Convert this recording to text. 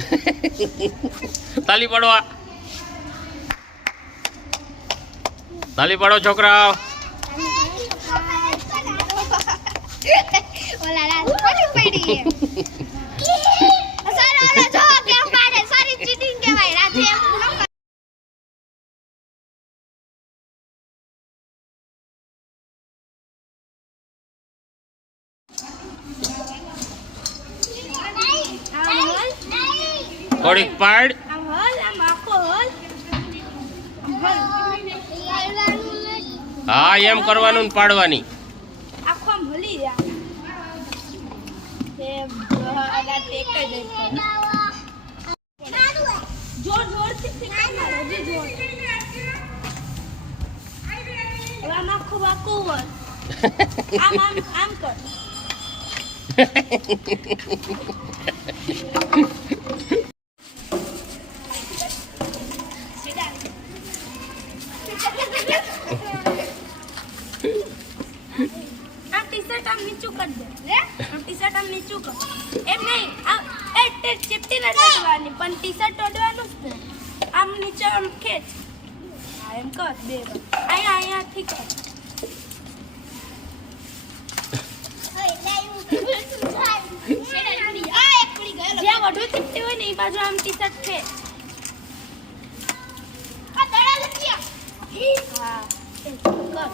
તાલી પાડવા. તાલી પાડો છોકરાઓ. થોડીક પાડ. હા એમ કરવાનું ને પાડવાની આમ આમ જાય. એ ભગવાન, આ ટેક જ નહીં કરે. જોર જોરથી ફેંકી મારો, હજી જોર. હવે આમ આખું વાંકું હોય. આમ આમ આમ કર આમ નીચું કરી દે આમ ટી-શર્ટ આમ નીચું કર. એમ નહીં આ એ ચીપટી નથી કરવાની પણ ટી-શર્ટ તોડવાનું જ ને આમ નીચે આમ ખેંચ. હા એમ કર બે વાર. અહીંયા ઠીક કર. જ્યાં વધુ ચીપટી હોય ને એ બાજુ આમ ટી-શર્ટ ખેંચ. હા કર.